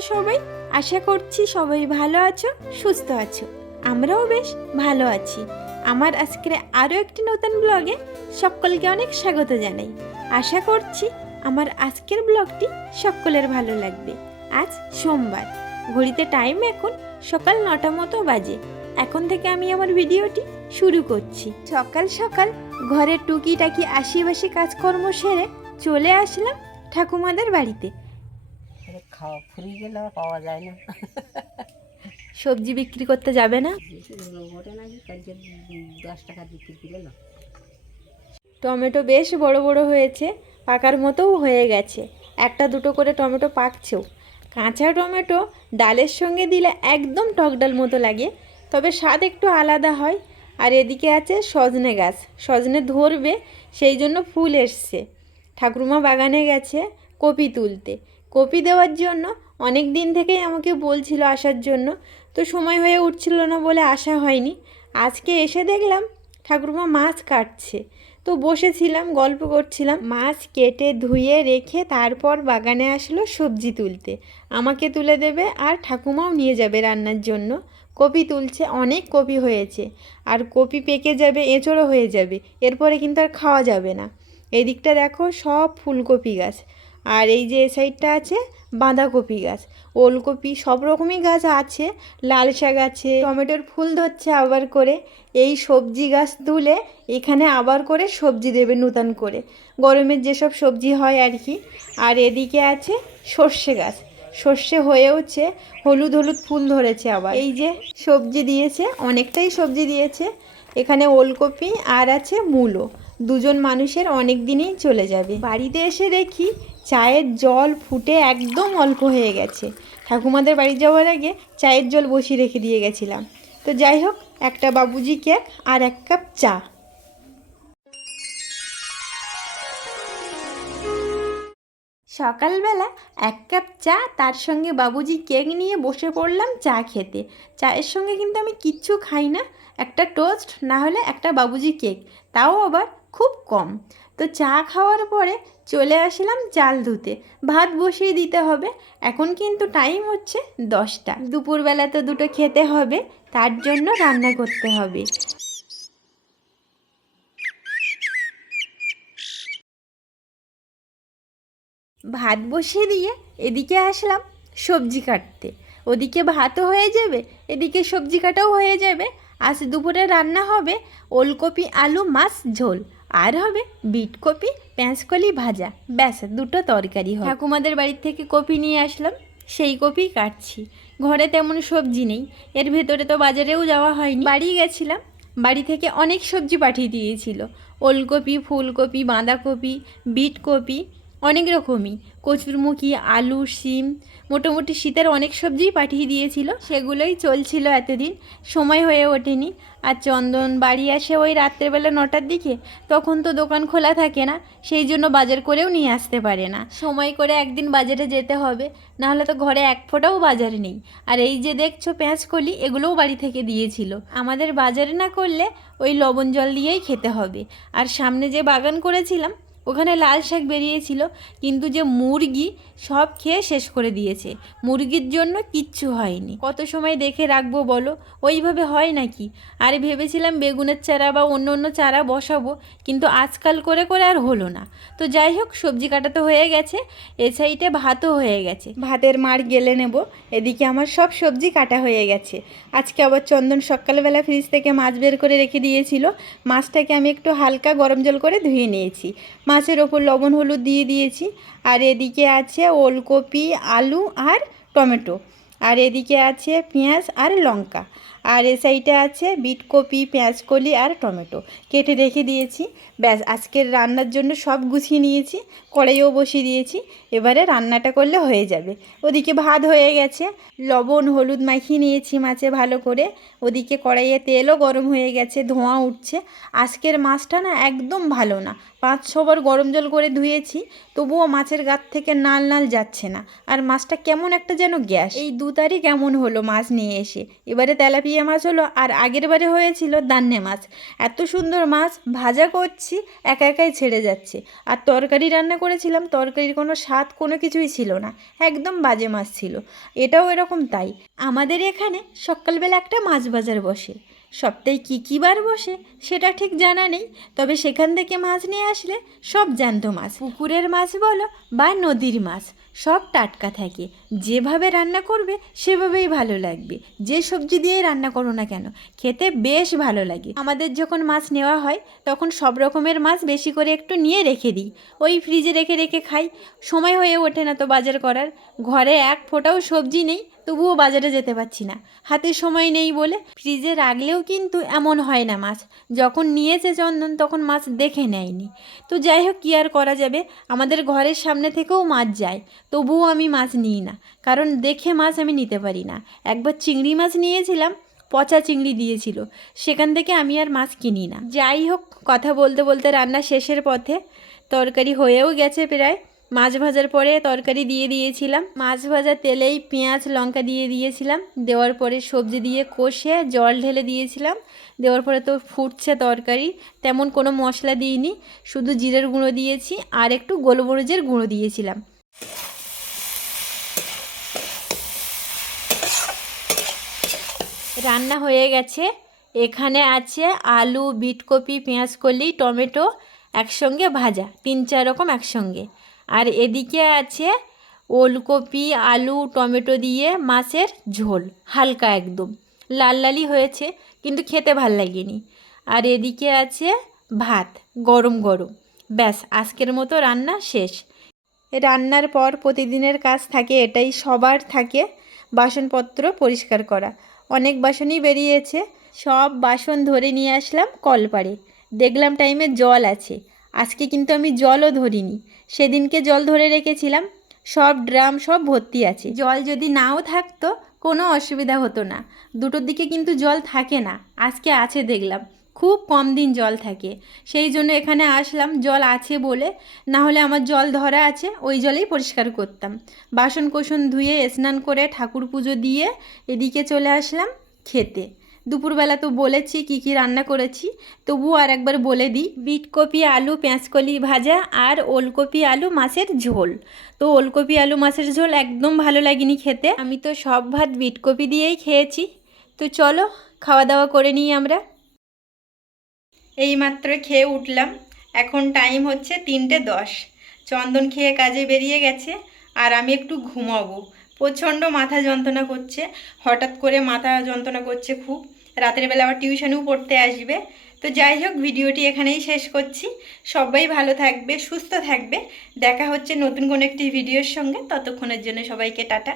সবাই? আশা করছি সবাই ভালো আছো, সুস্থ আছো। আমরাও বেশ ভালো আছি। আমার আজকের আরও একটি নতুন ব্লগে সকলকে অনেক স্বাগত জানাই। আশা করছি আমার আজকের ব্লগটি সকলের ভালো লাগবে। আজ সোমবার। ঘড়িতে টাইম এখন সকাল নটা মতো বাজে। এখন থেকে আমি আমার ভিডিওটি শুরু করছি। সকাল সকাল ঘরের টুকিটাকি আশিবাসি কাজকর্ম সেরে চলে আসলাম ঠাকুমাদের বাড়িতে। খাওয়া ফুরিয়ে গেলে পাওয়া যায় না। সবজি বিক্রি করতে যাবে না? বেশি দূর ওঠে না কি কালকে দশ টাকা বিক্রি না টমেটো বেশ বড় বড় হয়েছে পাকার মতোও হয়ে গেছে। একটা দুটো করে টমেটো পাকছেও। কাঁচা টমেটো ডালের সঙ্গে দিলে একদম টক ডাল মতো লাগে তবে স্বাদ একটু আলাদা হয়। আর এদিকে আছে সজনে গাছ। সজনে ধরবে সেই জন্য ফুল এসছে। ঠাকুরমা বাগানে গেছে কপি তুলতে। কপি দেওয়ার জন্য, অনেক দিন থেকেই আমাকে বলছিল আসার জন্য, তো সময় হয়ে উঠছিল না বলে আসা হয়নি। আজকে এসে দেখলাম ঠাকুরমা মাছ কাটছে। তো বসেছিলাম, গল্প করছিলাম। মাছ কেটে ধুয়ে রেখে তারপর বাগানে আসলো সবজি তুলতে। আমাকে তুলে দেবে আর ঠাকুমাও নিয়ে যাবে রান্নার জন্য। কপি তুলছে, অনেক কপি হয়েছে। আর কপি পেকে যাবে, এঁচড়ো হয়ে যাবে। এরপরে কিন্তু আর খাওয়া যাবে না। এদিকটা দেখো, সব ফুলকপি গাছ। আর এই যে সাইডটা আছে বাঁধাকপি গাছ, ওলকপি সব রকমই গাছ আছে, লাল শাক আছে, টমেটোর ফুল ধরছে আবার করে, এই সবজি গাছ তুলে এখানে আবার করে সবজি দেবে নূতন করে, গরমের যেসব সবজি হয় আর কি, আর এদিকে আছে সর্ষে গাছ, সর্ষে হয়েওছে, হলুদ হলুদ ফুল ধরেছে আবার, এই যে সবজি দিয়েছে, অনেকটাই সবজি দিয়েছে, এখানে ওলকপি আর আছে মূলো দুজন মানুষের অনেক দিনেই চলে যাবে। বাড়িতে এসে দেখি চায়ের জল ফুটে একদম অল্প হয়ে গেছে। ঠাকুমাদের বাড়ি যাওয়ার আগে চায়ের জল বসিয়ে রেখে দিয়ে গেছিলাম। তো যাই হোক, একটা বাবুজি কেক আর এক কাপ চা। সকালবেলা এক কাপ চা, তার সঙ্গে বাবুজি কেক নিয়ে বসে পড়লাম চা খেতে। চায়ের সঙ্গে কিন্তু আমি কিচ্ছু খাই না। একটা টোস্ট, না হলে একটা বাবুজি কেক। তাও আবার খুব কম। তো চা খাওয়ার পরে চলে আসলাম চাল ধুতে। ভাত বসিয়ে দিতে হবে। এখন কিন্তু টাইম হচ্ছে দশটা। দুপুরবেলা তো দুটো খেতে হবে, তার জন্য রান্না করতে হবে। ভাত বসিয়ে দিয়ে এদিকে আসলাম সবজি কাটতে। ওদিকে ভাতও হয়ে যাবে, এদিকে সবজি কাটাও হয়ে যাবে। আজ দুপুরে রান্না হবে ওলকপি, আলু, মাছ, ঝোল। আর হবে বিট কপি পেঁয়াজকলি ভাজা। ব্যাস দুটো তরকারি হবে। ঠাকুমাদের বাড়ির থেকে কপি নিয়ে আসলাম সেই কপি কাটছি। ঘরে তেমন সবজি নেই এর ভেতরে তো বাজারেও যাওয়া হয়নি। বাড়ি গেছিলাম বাড়ি থেকে অনেক সবজি পাঠিয়ে দিয়েছিল। ওলকপি ফুলকপি বাঁধাকপি বিট কপি অনেক রকমই। কচুরমুখী আলু, শিম, মোটামুটি শীতের অনেক সবজিই পাঠিয়ে দিয়েছিল। সেগুলোই চলছিল এতদিন। সময় হয়ে ওঠেনি। আর চন্দন বাড়ি আসে ওই রাত্রেবেলা নটার দিকে। তখন তো দোকান খোলা থাকে না। সেই জন্য বাজার করেও নিয়ে আসতে পারে না। সময় করে একদিন বাজারে যেতে হবে। নাহলে তো ঘরে এক ফোঁটাও বাজার নেই। আর এই যে দেখছ পেঁয়াজকলি এগুলোও বাড়ি থেকে দিয়েছিল। আমাদের বাজারে না করলে ওই লবণ জল দিয়েই খেতে হবে। আর সামনে যে বাগান করেছিলাম ওখানে লাল শাক বেরিয়েছিল, কিন্তু যে মুরগি সব খেয়ে শেষ করে দিয়েছে। মুরগির জন্য কিচ্ছু হয়নি। কত সময় দেখে রাখব বলো? ওইভাবে হয় নাকি? আর ভেবেছিলাম বেগুনের চারা বা অন্য অন্য চারা বসাবো, কিন্তু আজকাল করে করে আর হলো না। তো যাই হোক, সবজি কাটা তো হয়ে গেছে এ সাইডে ভাতও হয়ে গেছে। ভাতের মার গেলে নেব, এদিকে আমার সব সবজি কাটা হয়ে গেছে। আজকে আবার চন্দন সকালবেলা ফ্রিজ থেকে মাছ বের করে রেখে দিয়েছিল। মাছটাকে আমি একটু হালকা গরম জল করে ধুয়ে নিয়েছি। মাছের ওপর লবণ, হলুদ দিয়ে দিয়েছি। আর এদিকে আছে ওলকপি, আলু আর টমেটো। আর এদিকে আছে পেঁয়াজ আর লঙ্কা। আর এ সাইডে আছে বিট বিটকপি, পেঁয়াজকলি আর টমেটো। কেটে রেখে দিয়েছি। ব্যাস, আজকের রান্নার জন্য সব গুছিয়ে নিয়েছি, কড়াইও বসিয়ে দিয়েছি। এবারে রান্নাটা করলে হয়ে যাবে। ওদিকে ভাত হয়ে গেছে, লবণ, হলুদ মাখিয়ে নিয়েছি মাছে ভালো করে। ওদিকে কড়াইয়ে তেলও গরম হয়ে গেছে, ধোঁয়া উঠছে। আজকের মাছটা না একদম ভালো না। পাঁচ ছবার গরম জল করে ধুয়েছি, তবুও মাছের গাত থেকে নাল নাল যাচ্ছে না। আর মাছটা কেমন একটা যেন গ্যাস। এই দু তারিখ কেমন হলো মাছ নিয়ে এসে। এবারে তেলাপিয়া মাছ হলো আর আগের বারে হয়েছিল দান্নে মাছ। এত সুন্দর মাছ, ভাজা করছি, একা একাই ছেড়ে যাচ্ছে। আর তরকারি রান্না করেছিলাম, তরকারির কোনো স্বাদ কোনো কিছুই ছিল না। একদম বাজে মাছ ছিল। এটাও এরকম তাই। আমাদের এখানে সকালবেলা একটা মাছ বাজার বসে। সপ্তাহে কী কী বার বসে সেটা ঠিক জানা নেই, তবে সেখান থেকে মাছ নিয়ে আসলে সব জ্যান্ত মাছ। পুকুরের মাছ বলো বা নদীর মাছ, সব টাটকা থাকে। যেভাবে রান্না করবে সেভাবেই ভালো লাগবে। যে সবজি দিয়ে রান্না করো না কেন, খেতে বেশ ভালো লাগে। আমাদের যখন মাছ নেওয়া হয়, তখন সব রকমের মাছ বেশি করে একটু নিয়ে রেখে দিই। ওই ফ্রিজে রেখে রেখে খাই। সময় হয়ে ওঠে না তো বাজার করার। ঘরে এক ফোঁটাও সবজি নেই তবুও বাজারে যেতে পারছি না। হাতে সময় নেই বলে ফ্রিজে রাখলেও কিন্তু এমন হয় না মাছ। যখন নিয়েছে চন্দন, তখন মাছ দেখে নেয়নি। তো যাই হোক, কী আর করা যাবে? আমাদের ঘরের সামনে থেকেও মাছ যায়। তবুও আমি মাছ নিই না। কারণ দেখে মাছ আমি নিতে পারি না। একবার চিংড়ি মাছ নিয়েছিলাম, পচা চিংড়ি দিয়েছিল। সেখান থেকে আমি আর মাছ কিনি না। যাই হোক, কথা বলতে বলতে রান্না শেষের পথে তরকারি হয়েও গেছে প্রায়। মাছ ভাজার পরে তরকারি দিয়ে দিয়েছিলাম। মাছ ভাজার তেলেই পেঁয়াজ, লঙ্কা দিয়ে দিয়েছিলাম। দেওয়ার পরে সবজি দিয়ে কষে জল ঢেলে দিয়েছিলাম। দেওয়ার পরে তো ফুটছে তরকারি, তেমন কোনো মশলা দিইনি। শুধু জিরের গুঁড়ো দিয়েছি আর একটু গোলমরিচের গুঁড়ো দিয়েছিলাম। রান্না হয়ে গেছে। এখানে আছে আলু, বিটকপি পেঁয়াজকলি টমেটো একসঙ্গে ভাজা, তিন চার রকম একসঙ্গে। আর এদিকে আছে ওলকপি, আলু, টমেটো দিয়ে মাছের ঝোল, হালকা একদম। লাল লালই হয়েছে, কিন্তু খেতে ভালো লাগেনি। আর এদিকে আছে ভাত, গরম গরম। ব্যাস, আজকের মতো রান্না শেষ। রান্নার পর প্রতিদিনের কাজ থাকে এটাই, সবার থাকে বাসনপত্র পরিষ্কার করা। অনেক বাসনই বেরিয়েছে, সব বাসন ধরে নিয়ে আসলাম কলপাড়ে। দেখলাম টাইমে জল আছে। আজকে কিন্তু আমি জলও ধরিনি। সেদিনকে জল ধরে রেখেছিলাম, সব ড্রাম, সব ভর্তি আছে। জল যদি নাও থাকতো, কোনো অসুবিধা হতো না। দুটোর দিকে কিন্তু জল থাকে না, আজকে আছে দেখলাম। খুব কম দিন জল থাকে। সেই জন্য এখানে আসলাম, জল আছে বলে, না হলে আমার জল ধরা আছে, ওই জলেই পরিষ্কার করতাম। বাসন কোসন ধুয়ে, স্নান করে, ঠাকুর পুজো দিয়ে এদিকে চলে আসলাম খেতে। দুপুরবেলা তো বলেছি কি কি রান্না করেছি, তবুও আর একবার বলে দিই। বিটকপি, আলু, পেঁয়াজকলি ভাজা আর ওলকপি, আলু, মাছের ঝোল। তো ওলকপি, আলু, মাছের ঝোল একদম ভালো লাগেনি খেতে। আমি তো সব ভাত বিটকপি দিয়েই খেয়েছি। তো চলো, খাওয়া দাওয়া করে নিই আমরা। এইমাত্র খেয়ে উঠলাম। এখন টাইম হচ্ছে তিনটে দশ। চন্দন খেয়ে কাজে বেরিয়ে গেছে। আর আমি একটু ঘুমাবো। প্রচণ্ড মাথা যন্ত্রণা করছে। হঠাৎ করে মাথা যন্ত্রণা করছে খুব। রাতের বেলা আবার টিউশনেও পড়তে আসবে। তো যাই হোক, ভিডিওটি এখানেই শেষ করছি। সবাই ভালো থাকবে, সুস্থ থাকবে। দেখা হচ্ছে নতুন কোনো একটি ভিডিওর সঙ্গে। ততক্ষণের জন্য সবাইকে টাটা।